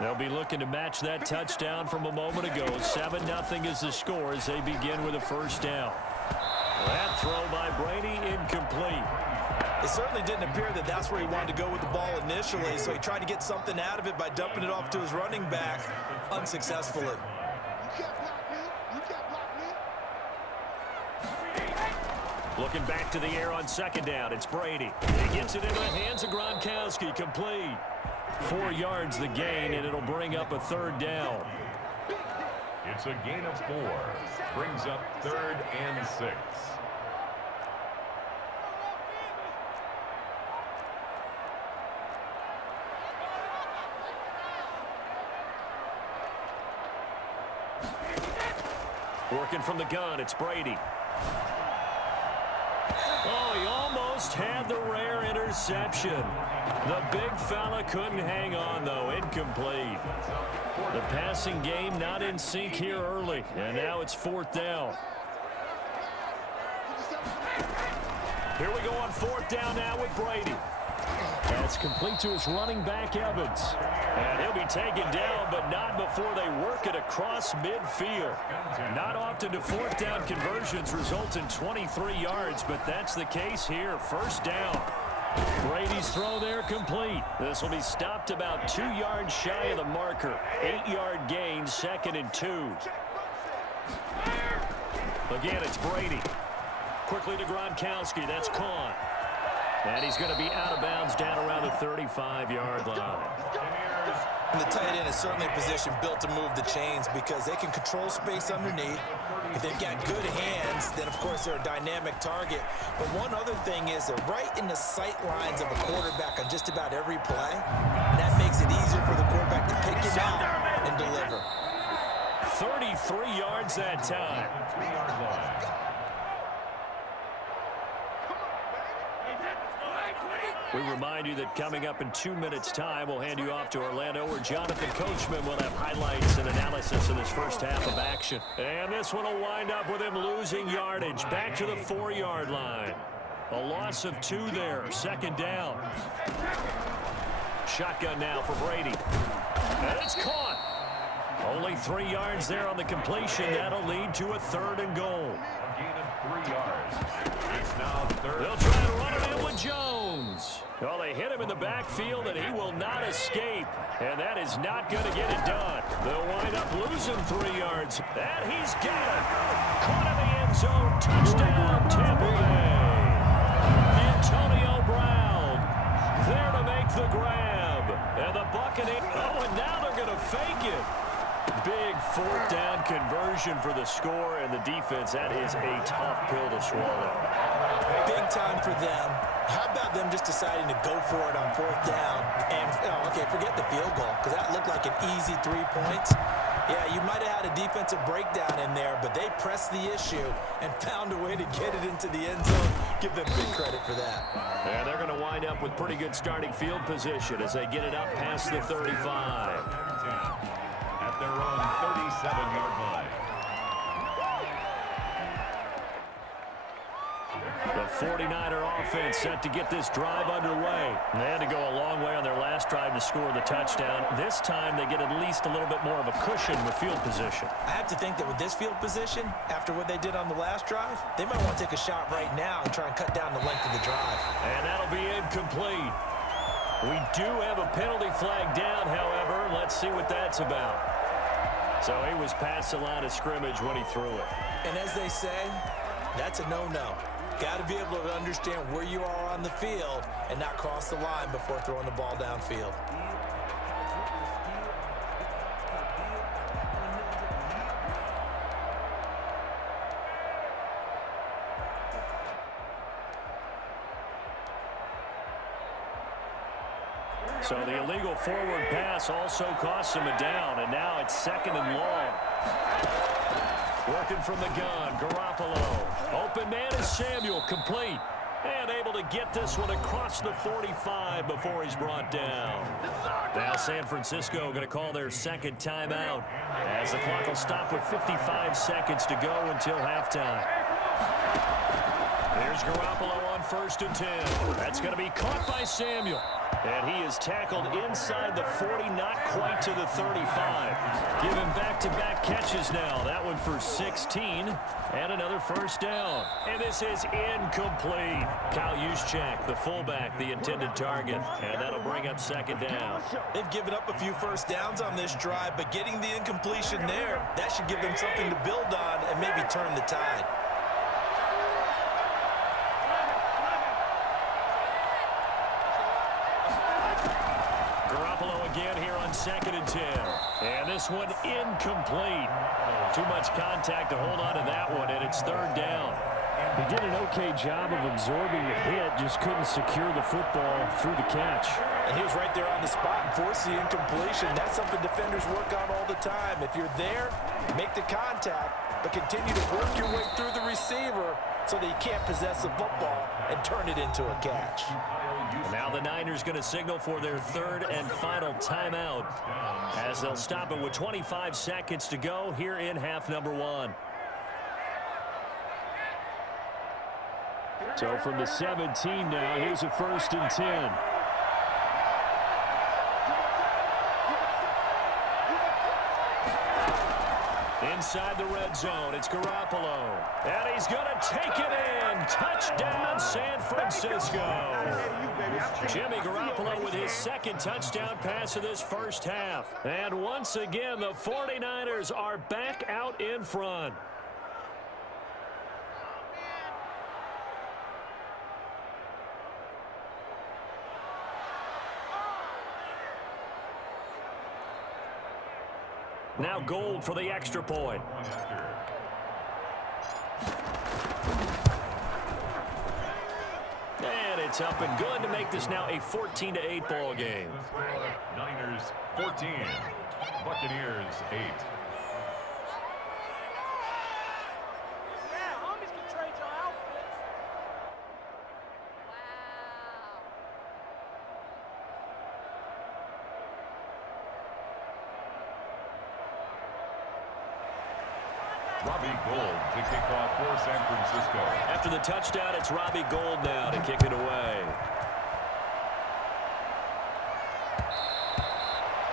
They'll be looking to match that touchdown from a moment ago. 7-0 is the score as they begin with a first down. That throw by Brady incomplete. It certainly didn't appear that that's where he wanted to go with the ball initially, so he tried to get something out of it by dumping it off to his running back unsuccessfully. Looking back to the air on second down, it's Brady. He gets it into the hands of Gronkowski, complete. 4 yards the gain, and it'll bring up a third down. It's a gain of 4. Brings up 3rd and 6. Working from the gun, it's Brady. Oh, he almost had the rare interception. The big fella couldn't hang on, though. Incomplete. The passing game not in sync here early, and now it's 4th down. Here we go on 4th down now with Brady. That's complete to his running back, Evans. And he'll be taken down, but not before they work it across midfield. Not often do 4th down conversions result in 23 yards, but that's the case here. First down. Brady's throw there complete. This will be stopped about 2 yards shy of the marker. 8-yard gain, 2nd and 2. Again, it's Brady. Quickly to Gronkowski. That's caught. And he's going to be out of bounds down around the 35-yard line. And the tight end is certainly a position built to move the chains because they can control space underneath. If they've got good hands, then, of course, they're a dynamic target. But one other thing is they're right in the sight lines of a quarterback on just about every play. And that makes it easier for the quarterback to pick him out and deliver. 33 yards that time. We remind you that coming up in 2 minutes' time, we'll hand you off to Orlando, where Jonathan Coachman will have highlights and analysis of this first half of action. And this one will wind up with him losing yardage back to the 4-yard line. A loss of 2 there, 2nd down. Shotgun now for Brady. And it's caught. Only 3 yards there on the completion. That'll lead to a 3rd and goal. A gain of 3 yards. It's now 3rd. They'll try to run it in with Jones. Well, they hit him in the backfield, and he will not escape. And that is not going to get it done. They'll wind up losing 3 yards. And he's got it. Caught in the end zone. Touchdown, Tampa Bay. Antonio Brown there to make the grab. And the Buccaneers. Oh, and now they're going to fake it. Big 4th down conversion for the score, and the defense, that is a tough pill to swallow. Big time for them. How about them just deciding to go for it on 4th down? And, okay, forget the field goal, because that looked like an easy 3 points. Yeah, you might have had a defensive breakdown in there, but they pressed the issue and found a way to get it into the end zone. Give them big credit for that. Yeah, they're going to wind up with pretty good starting field position as they get it up past the 35. At their own 37-yard line. The 49er offense set to get this drive underway. They had to go a long way on their last drive to score the touchdown. This time they get at least a little bit more of a cushion with field position. I have to think that with this field position, after what they did on the last drive, they might want to take a shot right now and try and cut down the length of the drive. And that'll be incomplete. We do have a penalty flag down, however. Let's see what that's about. So he was past the line of scrimmage when he threw it. And as they say, that's a no-no. Got to be able to understand where you are on the field and not cross the line before throwing the ball downfield. So the illegal forward pass also costs him a down, and now it's 2nd and long. Working from the gun, Garoppolo. Open man is Samuel, complete. And able to get this one across the 45 before he's brought down. Now San Francisco going to call their 2nd timeout as the clock will stop with 55 seconds to go until halftime. Here's Garoppolo on 1st and 10. That's going to be caught by Samuel. And he is tackled inside the 40, not quite to the 35. Give him back-to-back catches now. That one for 16 and another 1st down. And this is incomplete. Kyle Juszczyk, the fullback, the intended target. And that'll bring up 2nd down. They've given up a few 1st downs on this drive, but getting the incompletion there, that should give them something to build on and maybe turn the tide. Again here on 2nd and 10. And this one incomplete. Too much contact to hold on to that one, and it's 3rd down. He did an okay job of absorbing the hit, just couldn't secure the football through the catch. And he was right there on the spot and forced the incompletion. That's something defenders work on all the time. If you're there, make the contact, but continue to work your way through the receiver so that you can't possess the football and turn it into a catch. And now the Niners going to signal for their 3rd and final timeout as they'll stop it with 25 seconds to go here in half number 1. So from the 17 now, here's a 1st and 10. Inside the red zone, it's Garoppolo. And he's going to take it in. Touchdown, San Francisco. Jimmy Garoppolo with his 2nd touchdown pass of this 1st half. And once again, the 49ers are back out in front. Now Gold for the extra point. And it's up and good to make this now a 14-8 ball game. Niners 14, Buccaneers 8. Robbie Gould to kick off for San Francisco. After the touchdown, it's Robbie Gould now to kick it away.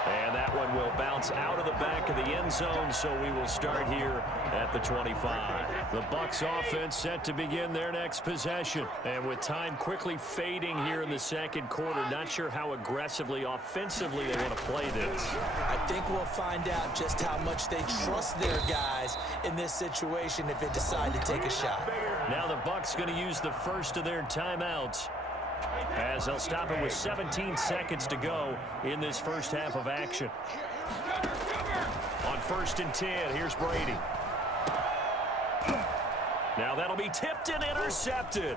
And that one will bounce out of the back of the end zone, so we will start here at the 25. The Bucs offense set to begin their next possession. And with time quickly fading here in the 2nd quarter, not sure how aggressively, offensively they want to play this. I think we'll find out just how much they trust their guys in this situation if they decide to take a shot. Now the Bucs going to use the first of their timeouts, as they'll stop it with 17 seconds to go in this 1st half of action. On 1st and 10, here's Brady. Now that'll be tipped and intercepted.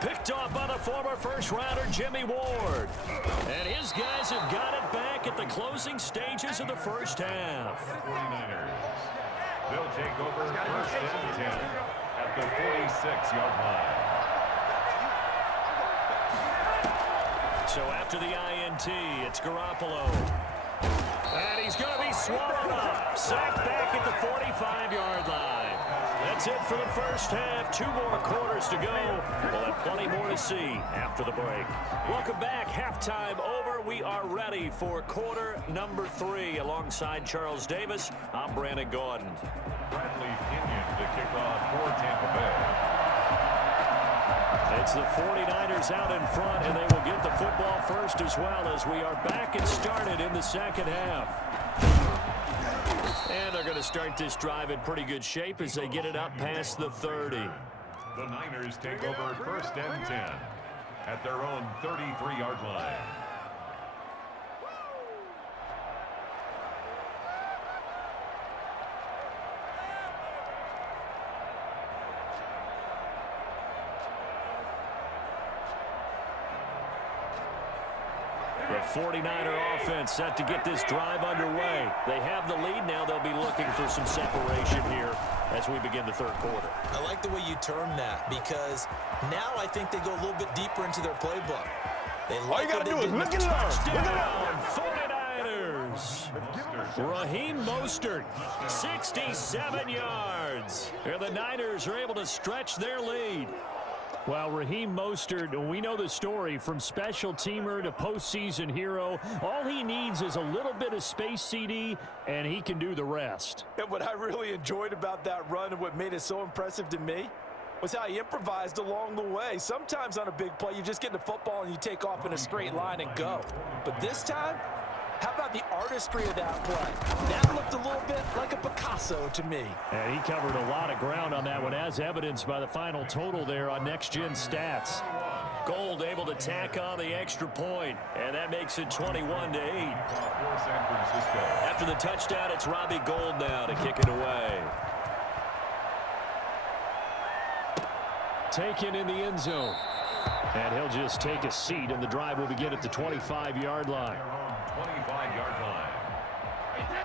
Picked off by the former 1st-rounder Jimmy Ward. And his guys have got it back at the closing stages of the 1st half. 49ers. They'll take over 1st and 10 at the 46-yard line. So after the INT, it's Garoppolo. And he's going to be swallowed up. Sacked back at the 45-yard line. That's it for the 1st half. 2 more quarters to go. We'll have plenty more to see after the break. Welcome back. Halftime over. We are ready for quarter number 3. Alongside Charles Davis, I'm Brandon Gordon. Bradley Pinion to kick off for Tampa Bay. It's the 49ers out in front, and they will get the football first as well, as we are back and started in the 2nd half. And they're going to start this drive in pretty good shape as they get it up past the 30. The Niners take over 1st and 10 at their own 33-yard line. The 49er offense set to get this drive underway. They have the lead now. They'll be looking for some separation here as we begin the 3rd quarter. I like the way you term that, because now I think they go a little bit deeper into their playbook. They like all you got to do is look and learn. Touchdown, 49ers. Raheem Mostert, 67 yards. And the Niners are able to stretch their lead. Well, Raheem Mostert, we know the story, from special teamer to postseason hero. All he needs is a little bit of space, CD, and he can do the rest. And what I really enjoyed about that run and what made it so impressive to me was how he improvised along the way. Sometimes on a big play, you just get the football and you take off in a straight line and go. But this time, how about the artistry of that play? That looked a little bit like a Picasso to me. And he covered a lot of ground on that one, as evidenced by the final total there on Next Gen Stats. Gold able to tack on the extra point, and that makes it 21-8. After the touchdown, it's Robbie Gould now to kick it away. Taken in the end zone. And he'll just take a seat, and the drive will begin at the 25-yard line. 25-yard line.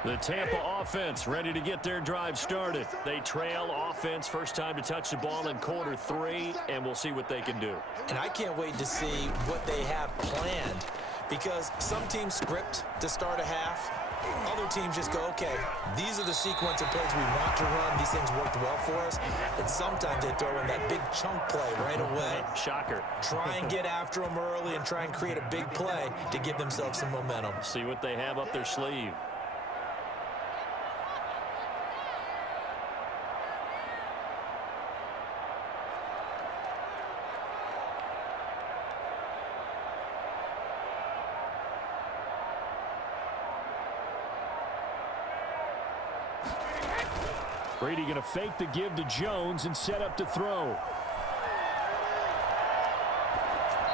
The Tampa offense ready to get their drive started. They trail offense, first time to touch the ball in quarter 3, and we'll see what they can do. And I can't wait to see what they have planned, because some teams script to start a half. Other teams just go, okay, these are the sequence of plays we want to run. These things worked well for us. And sometimes they throw in that big chunk play right away. Shocker. Try and get after them early and try and create a big play to give themselves some momentum. See what they have up their sleeve. Brady going to fake the give to Jones and set up to throw.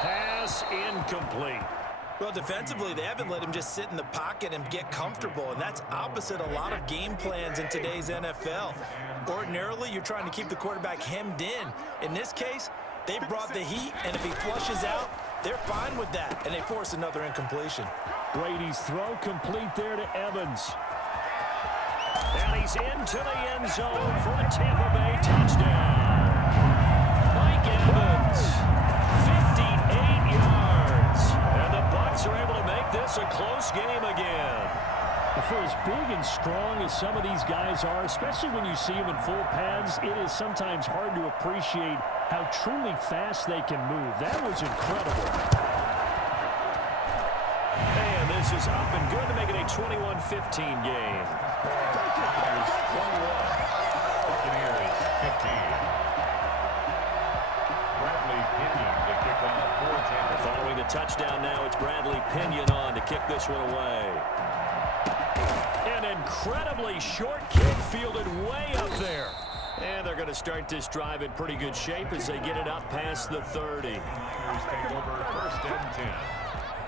Pass incomplete. Well, defensively, they haven't let him just sit in the pocket and get comfortable, and that's opposite a lot of game plans in today's NFL. Ordinarily, you're trying to keep the quarterback hemmed in. In this case, they brought the heat, and if he flushes out, they're fine with that, and they force another incompletion. Brady's throw complete there to Evans. And he's into the end zone for a Tampa Bay touchdown. Mike Evans, 58 yards. And the Bucs are able to make this a close game again. For as big and strong as some of these guys are, especially when you see them in full pads, it is sometimes hard to appreciate how truly fast they can move. That was incredible. And this is up and good to make it a 21-15 game. Buccaneers 21. Buccaneers 15. Bradley Pinion to kick off for Tampa. Following the touchdown now, it's Bradley Pinion on to kick this one away. An incredibly short kick fielded way up there. And they're going to start this drive in pretty good shape as they get it up past the 30. Buccaneers take over first and 10.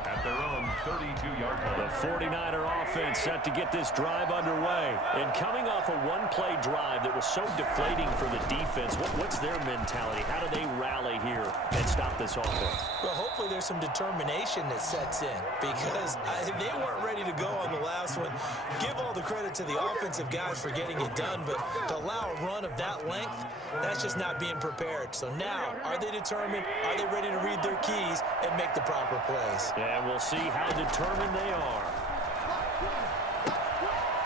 At their own 32-yard line. The 49er offense set to get this drive underway. And coming off a one-play drive that was so deflating for the defense, what's their mentality? How do they rally here and stop this offense? Well, hopefully there's some determination that sets in, because they weren't ready to go on the last one. Give all the credit to the offensive guys for getting it done, but to allow a run of that length, that's just not being prepared. So now, are they determined? Are they ready to read their keys and make the proper plays? And we'll see how determined they are.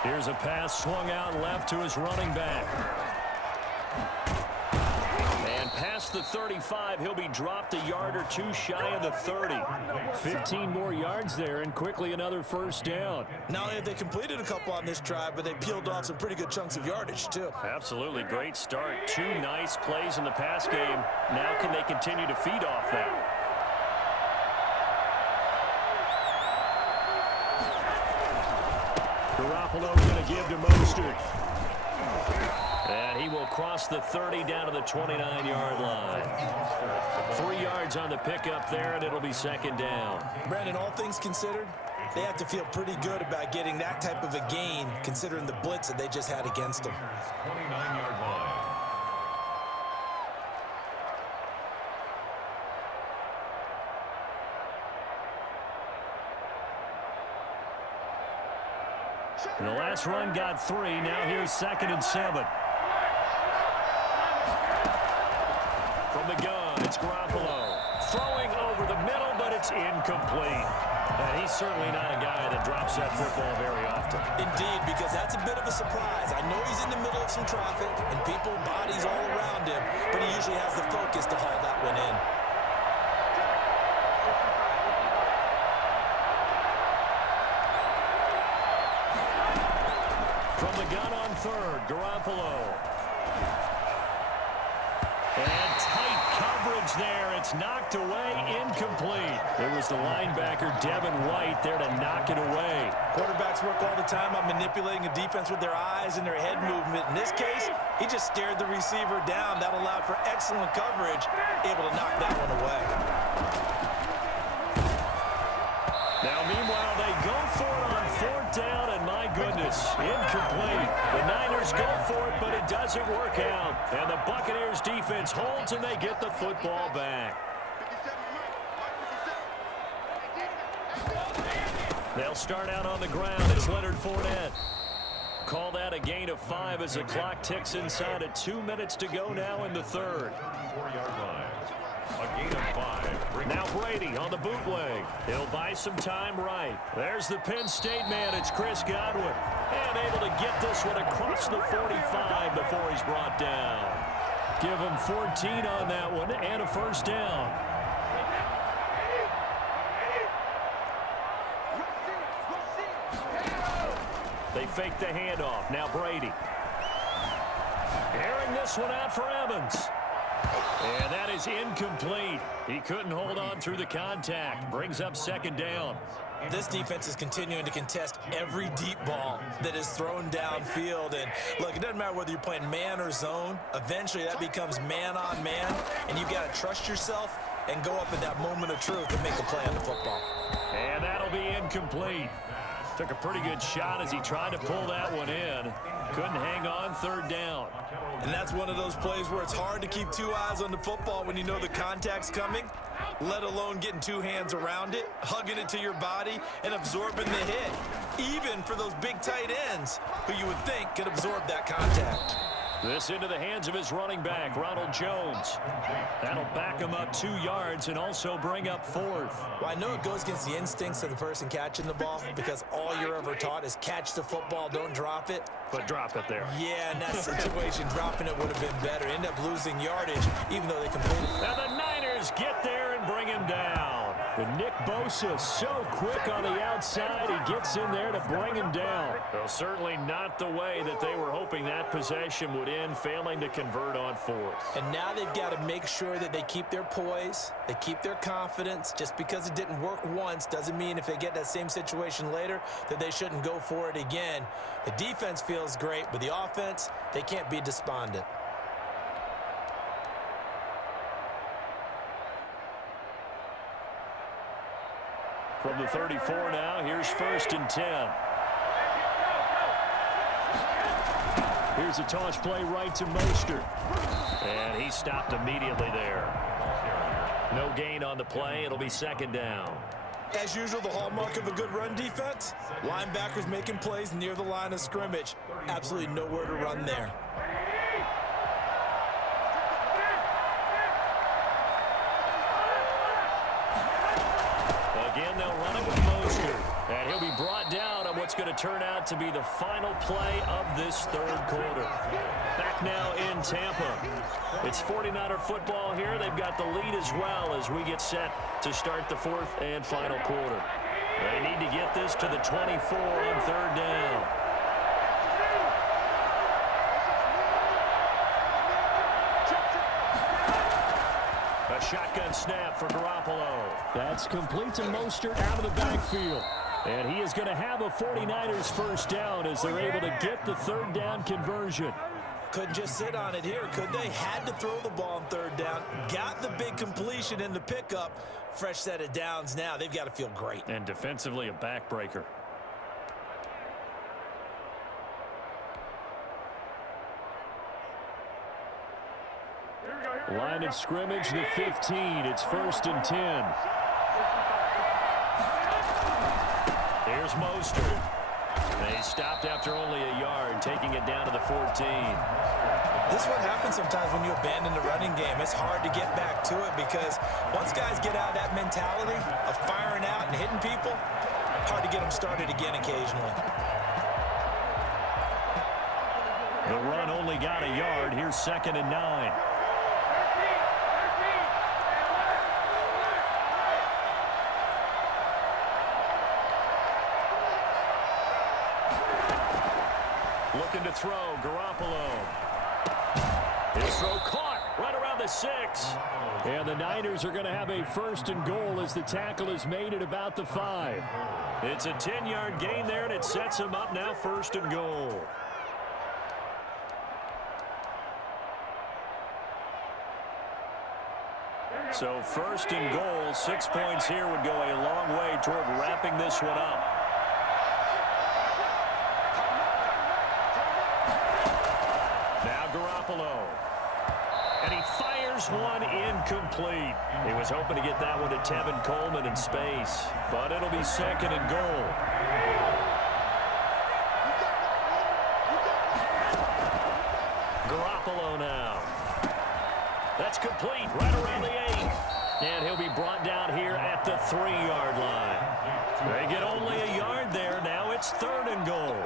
Here's a pass swung out left to his running back. And past the 35, he'll be dropped a yard or two shy of the 30. 15 more yards there, and quickly another first down. Not only have they completed a couple on this drive, but they peeled off some pretty good chunks of yardage, too. Absolutely great start. Two nice plays in the pass game. Now can they continue to feed off that? Garoppolo's going to give to Mostert. And he will cross the 30 down to the 29-yard line. 3 yards on the pickup there, and it'll be second down. Brandon, all things considered, they have to feel pretty good about getting that type of a gain, considering the blitz that they just had against them. 29-yard line. The last run got 3. Now here's 2nd and 7. From the gun, it's Garoppolo. Throwing over the middle, but it's incomplete. And he's certainly not a guy that drops that football very often. Indeed, because that's a bit of a surprise. I know he's in the middle of some traffic and people, bodies all around him, but he usually has the focus to haul that one in. From the gun on third, Garoppolo. And tight coverage there. It's knocked away, incomplete. It was the linebacker, Devin White, there to knock it away. Quarterbacks work all the time on manipulating a defense with their eyes and their head movement. In this case, he just stared the receiver down. That allowed for excellent coverage, able to knock that one away. Now, meanwhile, they go for it on fourth down, and my goodness, incomplete. The Niners go for it, but it doesn't work out. And the Buccaneers defense holds, and they get the football back. They'll start out on the ground. It's Leonard Fournette. Call that a gain of 5 as the clock ticks inside of 2 minutes to go now in the third. 4-yard line. A gain of 5. Now Brady on the bootleg. He'll buy some time right. There's the Penn State man. It's Chris Godwin. And able to get this one across the 45 before he's brought down. Give him 14 on that one and a first down. They fake the handoff. Now Brady. Airing this one out for Evans. And that is incomplete. He couldn't hold on through the contact. Brings up second down. This defense is continuing to contest every deep ball that is thrown downfield. And look, it doesn't matter whether you're playing man or zone. Eventually that becomes man on man. And you've got to trust yourself and go up in that moment of truth and make a play on the football. And that'll be incomplete. Took a pretty good shot as he tried to pull that one in. Couldn't hang on, third down. And that's one of those plays where it's hard to keep two eyes on the football when you know the contact's coming, let alone getting two hands around it, hugging it to your body, and absorbing the hit. Even for those big tight ends who you would think could absorb that contact. This into the hands of his running back, Ronald Jones. That'll back him up 2 yards and also bring up fourth. Well, I know it goes against the instincts of the person catching the ball because all you're ever taught is catch the football, don't drop it. But drop it there. Yeah, in that situation, dropping it would have been better. End up losing yardage, even though they completed it. Now the Niners get there and bring him down. And Nick Bosa so quick on the outside, he gets in there to bring him down. Well, certainly not the way that they were hoping that possession would end, failing to convert on fourth. And now they've got to make sure that they keep their poise, they keep their confidence. Just because it didn't work once doesn't mean if they get that same situation later that they shouldn't go for it again. The defense feels great, but the offense, they can't be despondent. From the 34 now, here's 1st and 10. Here's a toss play right to Mostert. And he stopped immediately there. No gain on the play. It'll be second down. As usual, the hallmark of a good run defense, linebackers making plays near the line of scrimmage. Absolutely nowhere to run there. Again, they'll run it with Mostert. And he'll be brought down on what's going to turn out to be the final play of this third quarter. Back now in Tampa. It's 49er football here. They've got the lead as well as we get set to start the fourth and final quarter. They need to get this to the 24 on third down. A shotgun snap for Garoppolo. That's complete to Mostert out of the backfield. And he is going to have a 49ers first down as they're able to get the third down conversion. Couldn't just sit on it here, could they? Had to throw the ball on third down. Got the big completion in the pickup. Fresh set of downs now. They've got to feel great. And defensively, a backbreaker. Line of scrimmage, the 15. It's 1st and 10. Here's Mostert. They stopped after only a yard, taking it down to the 14. This is what happens sometimes when you abandon the running game. It's hard to get back to it because once guys get out of that mentality of firing out and hitting people, hard to get them started again occasionally. The run only got a yard. Here's 2nd and 9. Looking to throw, Garoppolo. His throw caught right around the 6. And the Niners are going to have a 1st and goal as the tackle is made at about the 5. It's a 10-yard gain there, and it sets him up now 1st and goal. So 1st and goal, 6 points here would go a long way toward wrapping this one up. Now Garoppolo. And he fires one incomplete. He was hoping to get that one to Tevin Coleman in space, but it'll be 2nd and goal. Garoppolo now. That's complete right around the 8. And he'll be brought down here at the 3-yard line. They get only a yard there. Now it's 3rd and goal.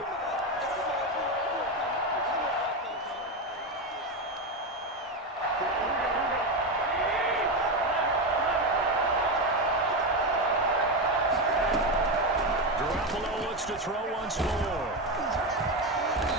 To throw once more.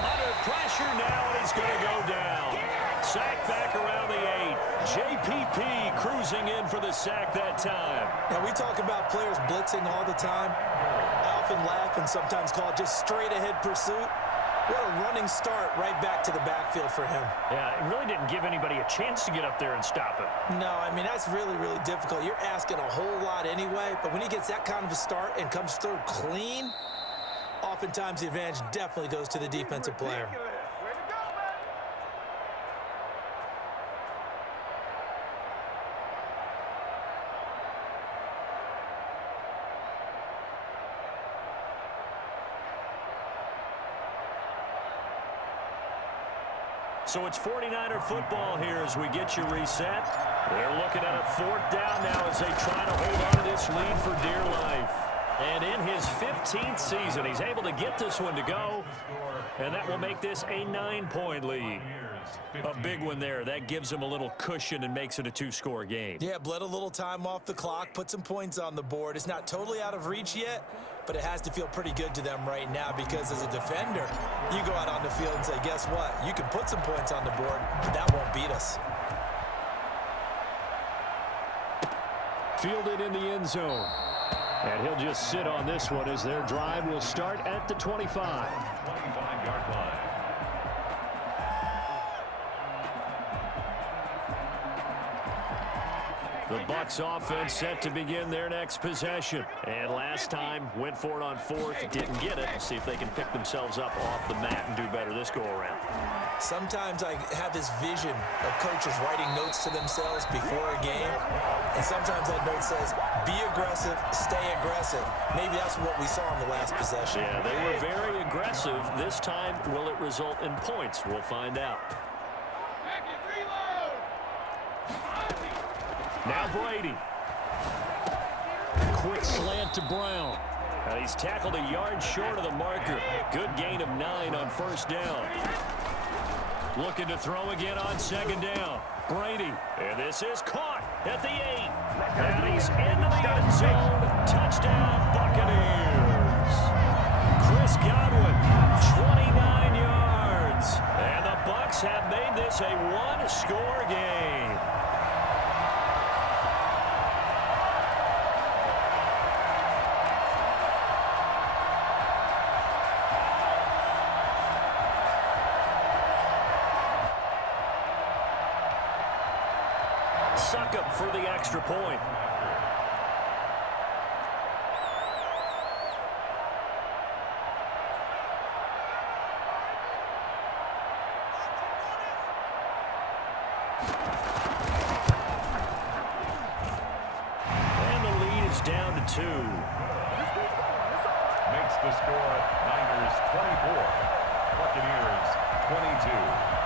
Under pressure now, and he's going to go down. Sack back around the 8. JPP cruising in for the sack that time. Now, we talk about players blitzing all the time. I often laugh and sometimes call it just straight-ahead pursuit. What a running start right back to the backfield for him. Yeah, it really didn't give anybody a chance to get up there and stop him. No, I mean, that's really, really difficult. You're asking a whole lot anyway, but when he gets that kind of a start and comes through clean, oftentimes the advantage definitely goes to the defensive player. So it's 49er football here as we get you reset. They're looking at a 4th down now as they try to hold on to this lead for dear life. And in his 15th season, he's able to get this one to go, and that will make this a 9-point lead. A big one there. That gives him a little cushion and makes it a 2-score game. Yeah, bled a little time off the clock, put some points on the board. It's not totally out of reach yet, but it has to feel pretty good to them right now because as a defender, you go out on the field and say, guess what? You can put some points on the board, but that won't beat us. Fielded in the end zone. And he'll just sit on this one as their drive will start at the 25. 25-yard line. The Bucs offense set to begin their next possession. And last time, went for it on 4th, didn't get it. See if they can pick themselves up off the mat and do better this go-around. Sometimes I have this vision of coaches writing notes to themselves before a game, and sometimes that note says, be aggressive, stay aggressive. Maybe that's what we saw in the last possession. Yeah, they were very aggressive. This time, will it result in points? We'll find out. Now Brady. Quick slant to Brown. He's tackled a yard short of the marker. Good gain of 9 on 1st down. Looking to throw again on 2nd down. Brady. And this is caught at the 8. And he's into the end zone. Touchdown, Buccaneers. Chris Godwin, 29 yards. And the Bucs have made this a 1-score game. Suck up for the extra point. And the lead is down to 2. Makes the score Niners 24, Buccaneers 22.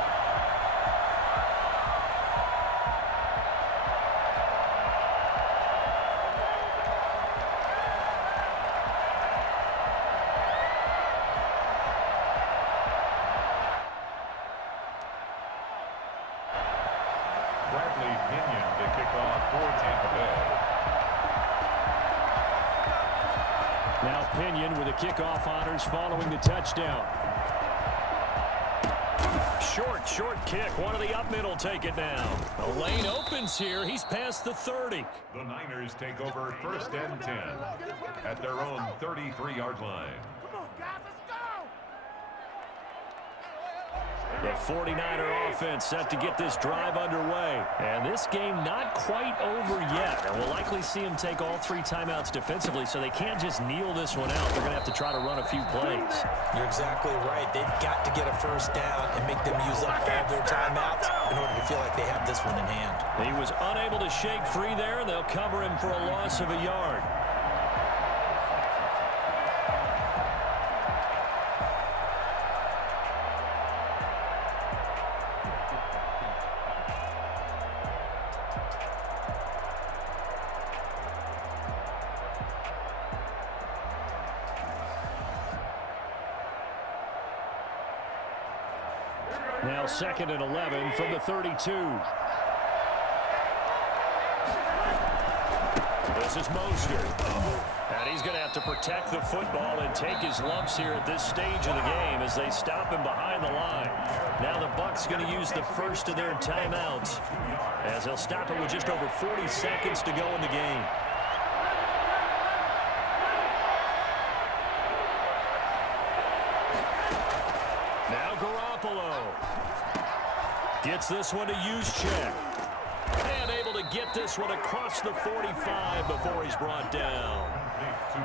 for Tampa Bay. Now Pinion with the kickoff honors following the touchdown. Short kick. One of the up middle take it now. The lane opens here. He's past the 30. The Niners take over 1st and 10 at their own 33-yard line. The 49er offense set to get this drive underway. And this game not quite over yet. And we'll likely see them take all 3 timeouts defensively, so they can't just kneel this one out. They're going to have to try to run a few plays. You're exactly right. They've got to get a first down and make them use up all their timeouts in order to feel like they have this one in hand. He was unable to shake free there, and they'll cover him for a loss of a yard. Now 2nd and 11 from the 32. This is Mostert. And he's going to have to protect the football and take his lumps here at this stage of the game as they stop him behind the line. Now the Bucs going to use the first of their timeouts as they'll stop it with just over 40 seconds to go in the game. Now Garoppolo gets this one to Juszczyk. And able to get this one across the 45 before he's brought down.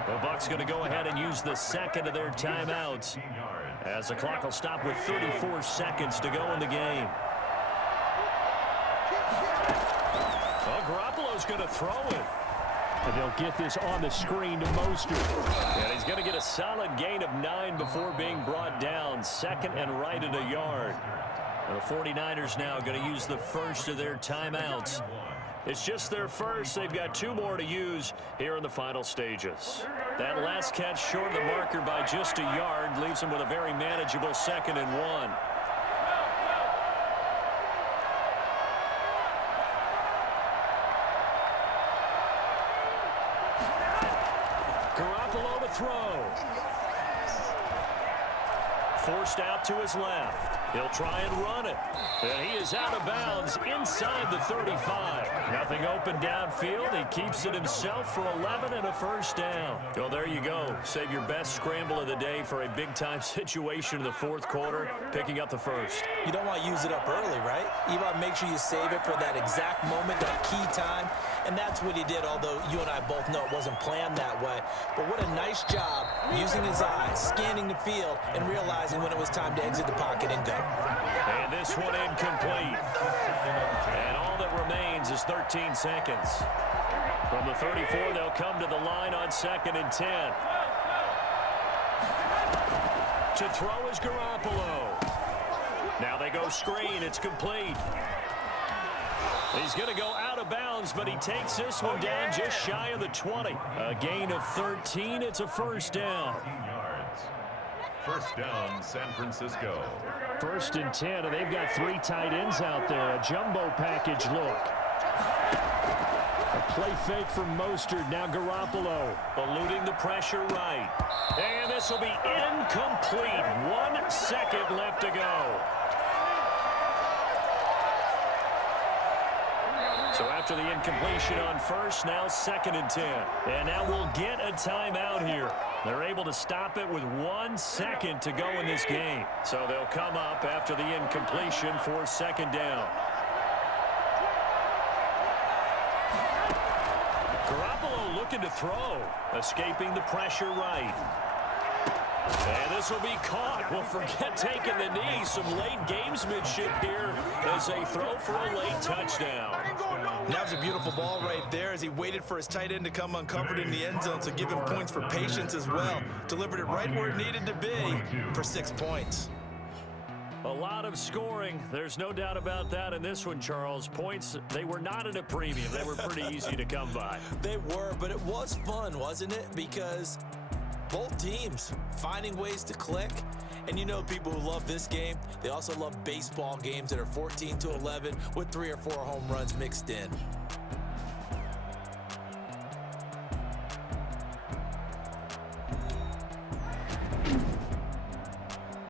The Bucs going to go ahead and use the second of their timeouts as the clock will stop with 34 seconds to go in the game. Well, Garoppolo's going to throw it. And they'll get this on the screen to Mostert. And he's going to get a solid gain of 9 before being brought down. 2nd and right at a yard. The 49ers now going to use the first of their timeouts. It's just their first. They've got 2 more to use here in the final stages. That last catch short of the marker by just a yard leaves them with a very manageable 2nd and 1. Garoppolo to throw. Forced out to his left. He'll try and run it. And he is out of bounds inside the 35. Nothing open downfield. He keeps it himself for 11 and a first down. Well, there you go. Save your best scramble of the day for a big-time situation in the 4th quarter, picking up the first. You don't want to use it up early, right? You want to make sure you save it for that exact moment, that key time. And that's what he did, although you and I both know it wasn't planned that way. But what a nice job using his eyes, scanning the field, and realizing when it was time to exit the pocket and go. And this one incomplete. And all that remains is 13 seconds. From the 34, they'll come to the line on 2nd and 10. To throw is Garoppolo. Now they go screen. It's complete. He's going to go out of bounds, but he takes this one down just shy of the 20. A gain of 13. It's a first down. First down, San Francisco. 1st and 10, and they've got 3 tight ends out there. A jumbo package look. A play fake from Mostert. Now Garoppolo Eluding the pressure right. And this will be incomplete. 1 second left to go. So after the incompletion on first, now 2nd and 10. And now we'll get a timeout here. They're able to stop it with 1 second to go in this game. So they'll come up after the incompletion for 2nd down. Garoppolo looking to throw, escaping the pressure right. And this will be caught. Well, forget taking the knee. Some late gamesmanship here as they throw for a late touchdown. That was a beautiful ball right there as he waited for his tight end to come uncovered in the end zone, so give him points for patience as well. Delivered it right where it needed to be for 6 points. A lot of scoring. There's no doubt about that in this one, Charles. Points, they were not at a premium. They were pretty easy to come by. They were, but it was fun, wasn't it? Because both teams finding ways to click. And you know, people who love this game, they also love baseball games that are 14-11 with 3 or 4 home runs mixed in.